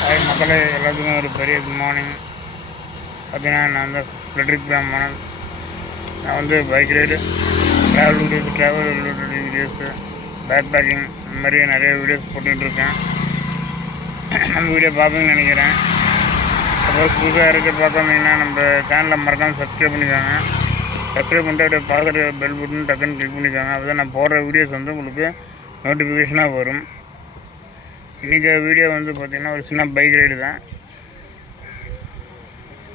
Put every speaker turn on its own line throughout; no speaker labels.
Hi மக்களே எல்லாத்துக்கும் ஒரு பெரிய குட் மார்னிங் பார்த்தீங்கன்னா நான் வந்து ஃப்ரெட்ரிக் பிராமணன் நான் வந்து bike ride travel videos travel related videos backpacking இந்த மாதிரி நிறைய வீடியோஸ் போட்டுட்ருக்கேன். நம்ம வீடியோ பார்ப்பீங்கன்னு நினைக்கிறேன். சப்போஸ் புதுசாக இருக்க பார்க்க நம்ம சேனலை மறக்காமல் சப்ஸ்கிரைப் பண்ணிக்கோங்க. சப்ஸ்கிரைப் பண்ணிட்டு அப்படியே பார்க்குற பெல் பட்டன் டக்குன்னு கிளிக் பண்ணிக்கோங்க. அப்போ தான் நான் போடுற வீடியோஸ் வந்து உங்களுக்கு நோட்டிஃபிகேஷனாக வரும். இன்றைக்கி வீடியோ வந்து பார்த்திங்கன்னா ஒரு சின்ன பைக் ரைடு தான்.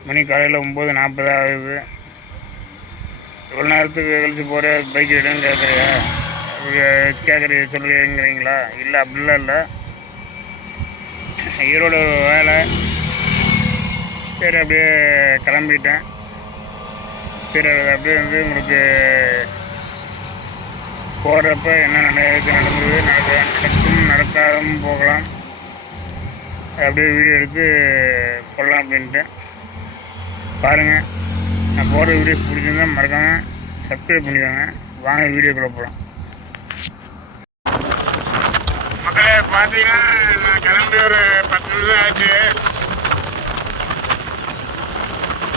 மணி காலையில் ஒம்பது நாற்பது ஆகுது. எவ்வளோ நேரத்துக்கு கழிச்சு போகிற பைக் ரைடுன்னு கேட்குறியா கேட்குறது சொல்லுங்கிறீங்களா இல்லை அப்படிலாம் இல்லை. ஈரோடு ஒரு வேலை. சரி அப்படியே கிளம்பிட்டேன். சரி அது அப்படியே வந்து உங்களுக்கு போகிறப்ப என்ன நடக்குது நடந்தது நடக்க நடக்கும் நடக்காமல் போகலாம். அப்படியே வீடியோ எடுத்து போடலாம் அப்படின்ட்டு. பாருங்கள் நான் போடுற வீடியோஸ் பிடிச்சிருந்தா மறக்காமல் சப்ஸ்கிரைப் பண்ணிக்கோங்க. வாங்க வீடியோக்குள்ளே போகலாம் மக்களே பார்த்தீங்கன்னா நான் கிளம்பி ஒரு பத்து நிமிஷம் ஆச்சு.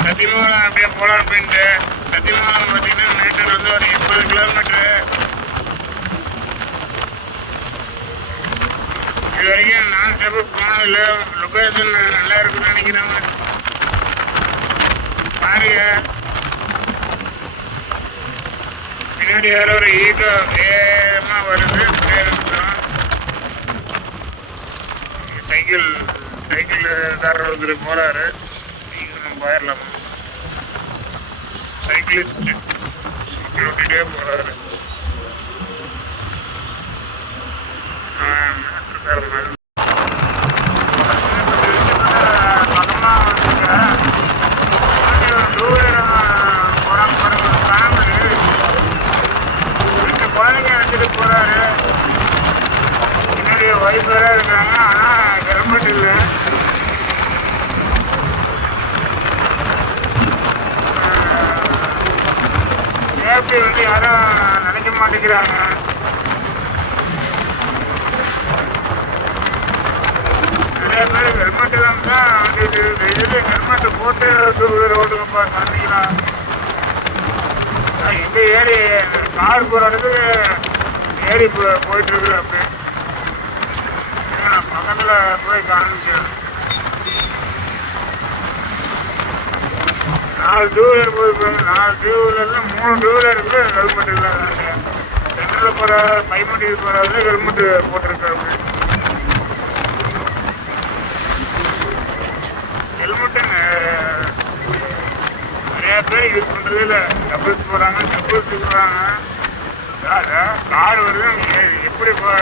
சத்தியமங்கலம் அப்படியே போகலாம் அப்படின்ட்டு. சத்தியமங்கலம் பார்த்தீங்கன்னா மீட்டர் வந்து ஒரு எண்பது கிலோமீட்டரு இது வரைக்கும் நான் ஸ்டெப்பு போனதில்லை லொக்கேஷன் நல்லா இருக்குன்னு நினைக்கிறேன். பாருங்க. பின்னாடி வேற ஒரு ஈகோ வேகமாக வருது. பேருந்தும் சைக்கிள் சைக்கிள் காரர் ஒருத்தர் போகிறாரு சீக்கிரம் போயிடலாம் சைக்கிளிஸ்ட். சைக்கிள் ஓட்டிகிட்டே போகிறாரு ஒய்ஃப் வேற இருக்காங்க ஆனால் ஹெல்மெட் இல்லை சேஃப்டி வந்து யாரும் நினைக்க மாட்டேங்கிறாங்க நிறைய பேர் ஹெல்மெட் இல்லாம இது ஹெல்மெட் போட்டு டூ வீலர் ஓட்டுங்கப்பா காமிக்கலாம் எங்கே ஏறி கார் போகிற இடத்துக்கு ஏறி போ போயிட்டு இருக்குது அப்படி நான் பக்கத்தில் போய் காமிச்சேன் நாலு டூ வீலர் போயிருப்பாங்க நாலு டூ வீலரில் மூணு டூ வீலருக்கு ஹெல்மெட் இல்லை சென்டரில் போகிற பைமண்டிக்கு போகிறது ஹெல்மெட் போட்டிருக்காரு ஹெல்மெட்டுங்க நிறைய பேர் யூஸ் பண்ணுறதே இல்லை டபுள்ஸ் போகிறாங்க டபுள்ஸ் போகிறாங்க கார் வருது நீங்க எப்படி போகிற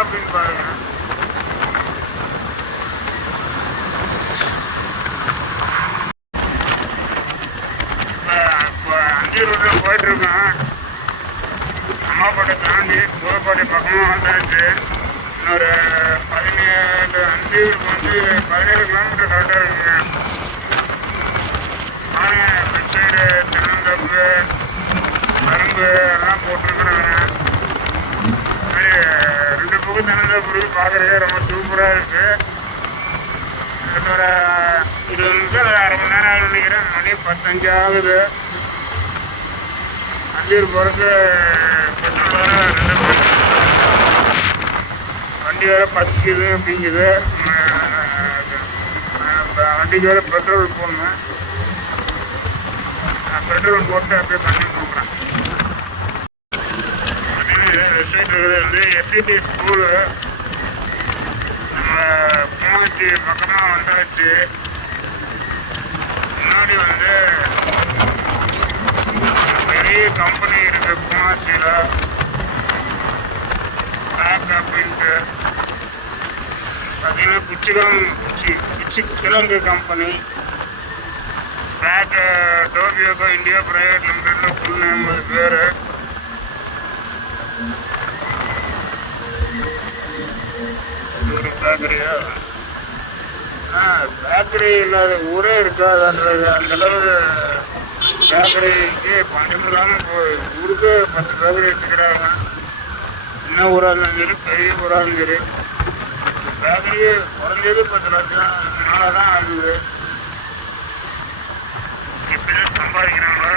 அப்படின்னு பாருங்க. இப்போ அஞ்சு ரோட்டில் போயிட்டுருக்கேன் அம்மாப்பாட்டை தாண்டி புதுப்பாட்டை பக்கமாக வந்தாச்சு. இன்னொரு பதினேழு அஞ்சு வந்து பதினேழு கிலோமீட்டர் கரெக்டாக இருக்குங்க. வெட்சைடு தென்னந்தோப்பு கரும்பு எல்லாம் போட்டிருக்கிறாங்க. ரெண்டு பக்கம் தென்னந்தோப்பு பார்க்குறதுக்கே ரொம்ப சூப்பராக இருக்குது இன்னொரு இருபது நிமிஷம் அரை மணி நேரம் ஆகுது நினைக்கிறேன். மணி பத்தஞ்சு ஆகுது. அஞ்சூர் போகிறதுக்கு பெட்ரோல் வர ரெண்டு வண்டி வேறு பசிக்குது அப்படிங்குது வண்டிக்கு வேறு பெட்ரோல் போடணும். நான் பெட்ரோல் போட்டு அப்படியே பண்ணி கொடுக்குறேன் வந்து எஸ்சிடி ஸ்கூலு நம்ம பூச்சி பக்கமாக வந்தாச்சு முன்னாடி வந்து பெரிய கம்பெனி இருக்கு பூனாச்சியில் பேக் அப்படின்ட்டு பார்த்தீங்கன்னா குச்சிலம் குச்சி குச்சி கிழங்கு கம்பெனி பேக் டோபியோகோ இந்தியா பிரைவேட் லிமிடெட்ல ஃபுல் நேம் பேர். ஒரு பேக்கரியா ஆ பேக்கரி இல்லாத ஊரே இருக்காதுன்றது அந்த அளவு பேக்கரிக்கு பணம் இல்லாமல் போய் ஊருக்கு பத்து பேக்கரி எடுத்துக்கிறாங்க சின்ன ஊராக இருந்தாலும் சரி பெரிய ஊராக இருந்தாலும் சரி. பேக்கரியே குறைஞ்சது பத்து லட்சம் மேலே தான் ஆகுது எப்படி சம்பாதிக்கிறாங்களா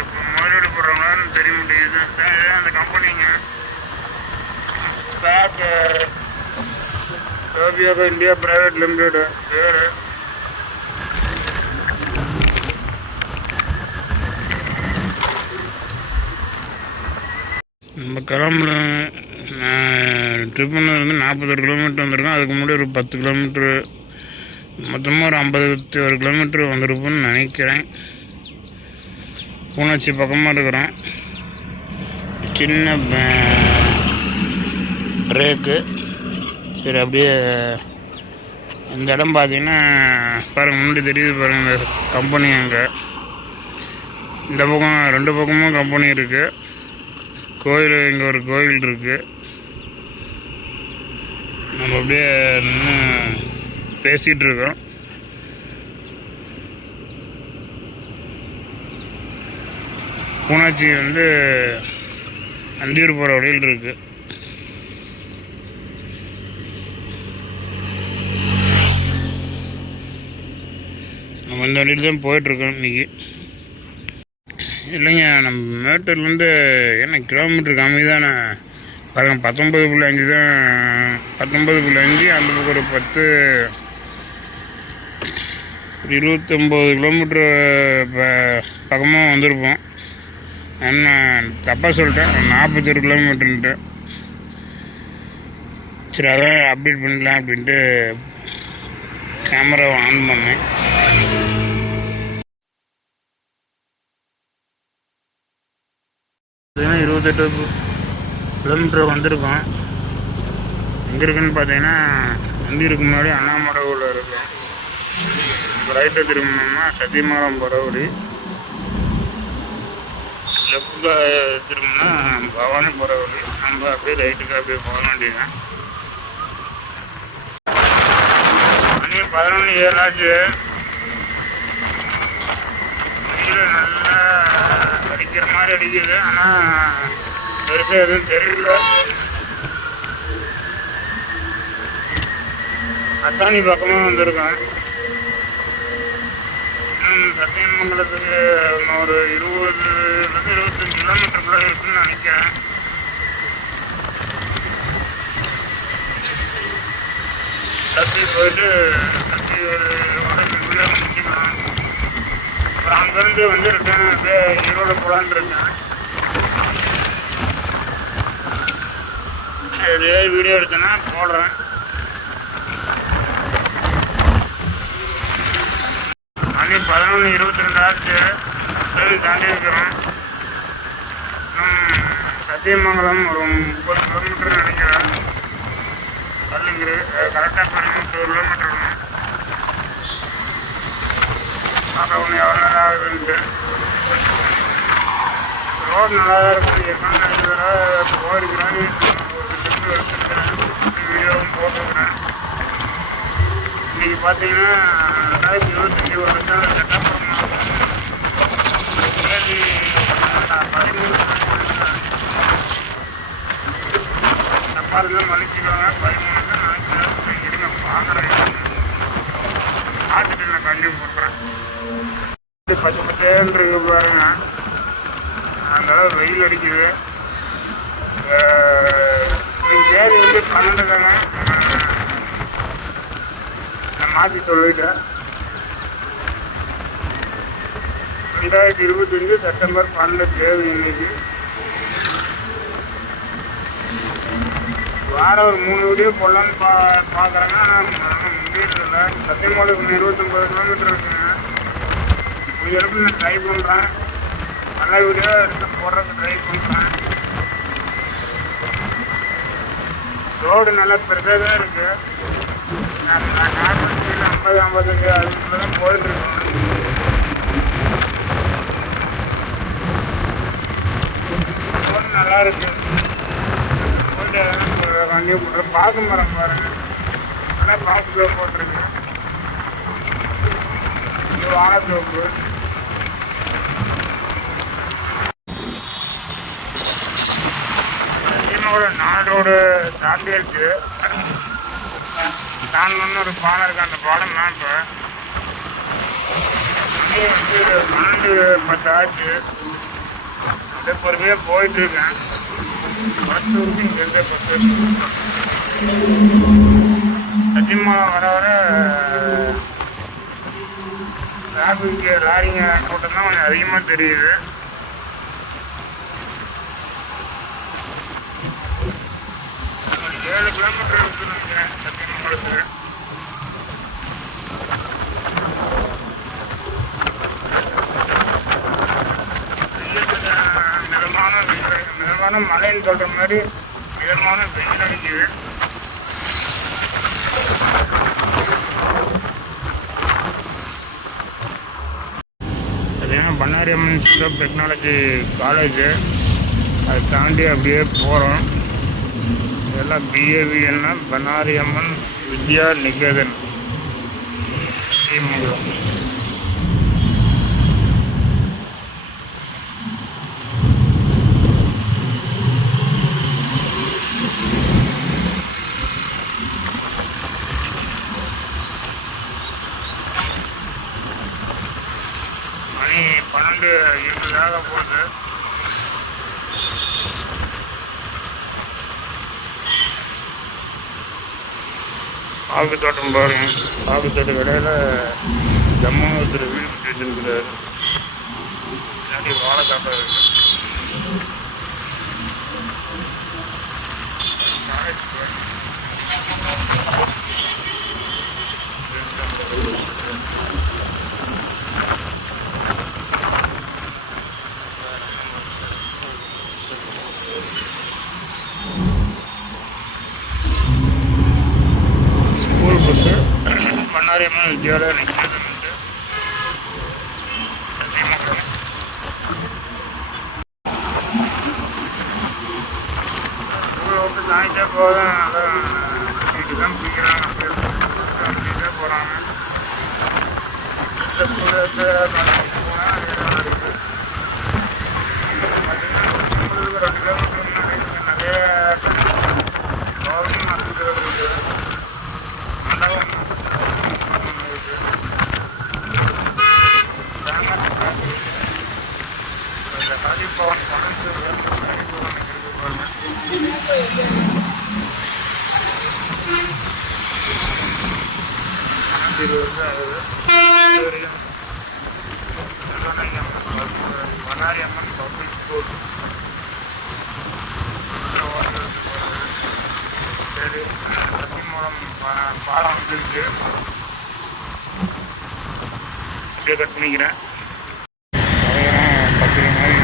இப்போ முதலீடு போடுறாங்களான்னு தெரிய முடியுது அந்த கம்பெனிங்க ஸ்டாக் சோபியாக இந்தியா பிரைவேட் லிமிடெடு பேர் நம்ம கிளம்புற வந்து நாற்பத்தொரு கிலோமீட்டர் வந்திருக்கோம். அதுக்கு முன்னாடி ஒரு பத்து கிலோமீட்ரு மொத்தமாக ஒரு ஐம்பத்தி ஒரு கிலோமீட்டர் வந்திருப்போம்னு நினைக்கிறேன். பூனாச்சி பக்கமாக இருக்கிறேன் சின்ன பிரேக்கு சரி அப்படியே இந்த இடம் பார்த்தீங்கன்னா பாருங்கள் முன்னாடி தெரியுது பாருங்கள் இந்த கம்பெனி அங்கே. இந்த பக்கம் ரெண்டு பக்கமும் கம்பெனி இருக்குது கோயில் இங்கே ஒரு கோயில் இருக்குது நம்ம அப்படியே நின்று பேசிகிட்ருக்கோம் பூனாச்சி வந்து அந்தியூர் போகிற வழியில் இருக்குது நம்ம இந்த வழியில் தான் போயிட்டுருக்கோம் இன்றைக்கி இல்லைங்க நம்ம மேட்டூர்லேருந்து என்ன கிலோமீட்டர் கம்மி தானே? பாருங்க பத்தொம்பது புள்ளி அஞ்சு தான் பத்தொம்பது புள்ளி அஞ்சு அந்த பக்கம் ஒரு பத்து இருபத்தொம்போது கிலோமீட்ரு ப பக்கமாக வந்திருப்போம். என்ன தப்பாக சொல்லிட்டேன். நாற்பத்தொரு கிலோமீட்டருன்ட்டு சரி அதான் அப்டேட் பண்ணலாம் அப்படின்ட்டு கேமராவை ஆன் பண்ணேன். இருபத்தெட்டு கிலோமீட்டர் வந்திருக்கோம். எங்கே இருக்குன்னு பார்த்தீங்கன்னா வந்திருக்கு முன்னாடி அண்ணாமடவுல இருக்கும் ரைட்டை திரும்பினோம்னா சத்தியமங்கலம் போகிற வழி திரும்பினா பவானி போகிற வழி. நம்ம அப்படியே ரைட்டுக்கு அப்படியே போக வேண்டியதான் மணி பதினொன்று ஏழாச்சு. வெயில் நல்லா அடிக்கிற மாதிரி அடிக்குது. ஆனால் பெருசாக எதுவும் தெரியல. அத்தானி பக்கமாக வந்திருக்கேன் இன்னும் சத்தியமங்கலத்துக்கு இன்னும் ஒரு இருபது கிலோமீட்டருக்குள்ளே இருக்குன்னு நினைக்கிறேன் தப்பி போயிட்டு தப்பி ஒரு உடம்புக்குள்ளே முடிச்சுக்கலாம் அப்புறம் அங்கேருந்து வந்து ரிட்டர்ன் அப்படியே ஈரோடு போகலான்னு இருக்கேன் இதே வீடியோ எடுத்தேன்னா போடுறேன் மணி பதினொன்று இருபத்தி ரெண்டு ஆச்சு? தாண்டி இருக்கிறேன். சத்தியமங்கலம் ஒரு முப்பது கிலோமீட்டர் நினைக்கிறேன் பள்ளிங்கிரு கரெக்டாக பதினெட்டு கிலோமீட்டர் வேணும் ஒன்று எவ்வளோ நேரம் ஆகுதுன்ட்டு ரோடு நல்லா தான் இருக்கும் என்னென்ன போயிருக்கிறேன் ஒரு ட்ரிப்பு எடுத்துருக்கிறேன். வீடியோவும் போட்டுருக்கிறேன். இன்றைக்கி பார்த்தீங்கன்னா ரெண்டாயிரத்தி இருபத்தஞ்சி ஒரு லட்சம் செட்டப் பண்ணணும் பதிமூணு தப்பாக இருந்தால் மன்னிச்சுக்கோங்க. பதிமூணுக்கு நினைக்கிறேன் இருங்க பார்க்குறேன். பார்த்துட்டு நான் கண்டிப்பாக கொடுக்குறேன் பச்சை பச்சேன்னு இருக்கு பாருங்க. அந்தளவு வெயில் அடிக்குது. தேதி வந்து பன்னெண்டு தானே? நான் மாற்றி சொல்லிட்டேன். ரெண்டாயிரத்தி இருபத்தஞ்சு செப்டம்பர் பன்னெண்டு தேதி இன்னைக்கு. வாரம் ஒரு மூணு வீடியோ போடலான்னு பா பார்க்குறேங்க ஆனால் முடியல சத்தியமோலுக்கு இருபத்தொம்பது கிலோமீட்டர் இருக்குங்க. முடிஞ்சளவுக்கு நான் ட்ரை பண்ணுறேன் நல்ல வீடியோ எடுத்து போடுறதுக்கு ட்ரை பண்ணுறேன் ரோடு நல்லா பெருசாக தான் இருக்குது நான் நான் நாற்பத்தி ஐம்பது ஐம்பத்தஞ்சு அதுக்குள்ளே தான் போயிட்டுருக்கேன் ரோடு நல்லா இருக்குது போயிட்டு வண்டியை போட்டு பாக்கு மரம் பாருங்க. நல்லா பாக்கு போட்டிருக்கு. இது வாழைத்தோப்பு. என்னோட நாடோட இருக்கு. தாண்டணும்னு ஒரு பாலம் இருக்கு அந்த பாலம் தான் இப்போ. வந்து பன்னெண்டு பத்து ஆச்சு அப்படியே பொறுமையாக போயிட்டு மருத்துவருக்கும் பத்து இங்கே இருந்தே பத்து சத்தியமங்கலம் வர வர டிராஃபிக் லாரிங்க கூட்டம் தான் கொஞ்சம் அதிகமாக தெரியுது ஏழு கிலோமீட்டர் இருக்குன்னு நினைக்கிறேன் சத்தியமங்கலத்துக்கு வெயில் கொஞ்சம் மிதமான வெயில் மிதமான மழைன்னு சொல்கிற மாதிரி மிதமான வெயில் அடிக்குது. பார்த்தீங்கன்னா Bannari Amman of technology college அதை தாண்டி அப்படியே போகிறோம் இதெல்லாம் பிஏவிஎல்னா பண்ணாரி அம்மன் வித்யா நிகேதன். ஸ்ரீமங்கலம் பன்னெண்டு இருபது வேகம் போகுது. காஃபி தோட்டம் பாருங்க. காஃபி தோட்டம் இடையில ஜம்முன்னு ஒருத்தர் வீடு கட்டி வச்சிருக்கிறாரு. பின்னாடி வாழை தோட்டம் இருக்கு Thank you. ஸ்கூல் போதும். அதான் வீட்டு தான் பிடிக்கிறாங்க போகிறாங்க இந்த போனால் இருக்குது ரெண்டு கிலோமீட்டர் முன்னாடி நிறைய கவர்மெண்ட் ஹாஸ்பிட்டல் இருக்குது மண்டபம் இருக்கு ஃபேமஸ் போகணும் ஹரிபவன் பணத்து ஹரிபவன் இருபது ஆகுது இது வரையும் மன்னாரி அம்மன் பப்ளிக் ஸ்கூல் சரி சத்தியமூலம் பா- பாலம் வந்துருக்கு அப்படியே கட் பண்ணிக்கிறேன் பத்திரி மாதிரி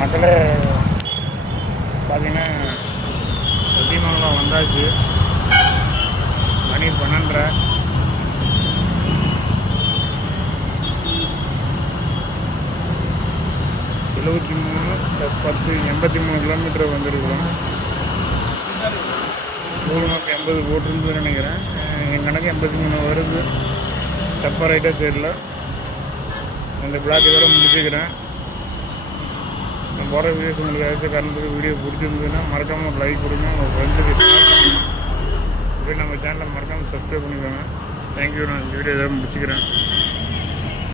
மக்களை பார்த்தீங்கன்னா சத்தியமங்கலம் வந்தாச்சு. மணி பன்னெண்டரை. எழுபத்தி மூணு ப்ளஸ் பத்து எண்பத்தி மூணு கிலோமீட்டர் வந்திருக்கிறோம். நூறு நூற்றி எண்பது போட்டிருந்துன்னு நினைக்கிறேன். என் கணக்கு எண்பத்தி மூணு வருது. தப்பாக ரைட்டாக தெரியல. அந்த பிளாக் இதோட முடிச்சுக்கிறேன். நான் போகிற வீடியோஸ் உங்களுக்கு ஏதாச்சும் கரண்ட் வீடியோ பிடிச்சிருந்ததுன்னா மறக்காமல் ஒரு லைக் கொடுங்க. உங்கள் ஃப்ரெண்ட்ஸுக்கு இப்போ அப்படியே நம்ம சேனலை மறக்காமல் சப்ஸ்கிரைப் பண்ணிக்கோங்க. தேங்க்யூ நான் இந்த வீடியோ எதாவது முடிச்சுக்கிறேன்.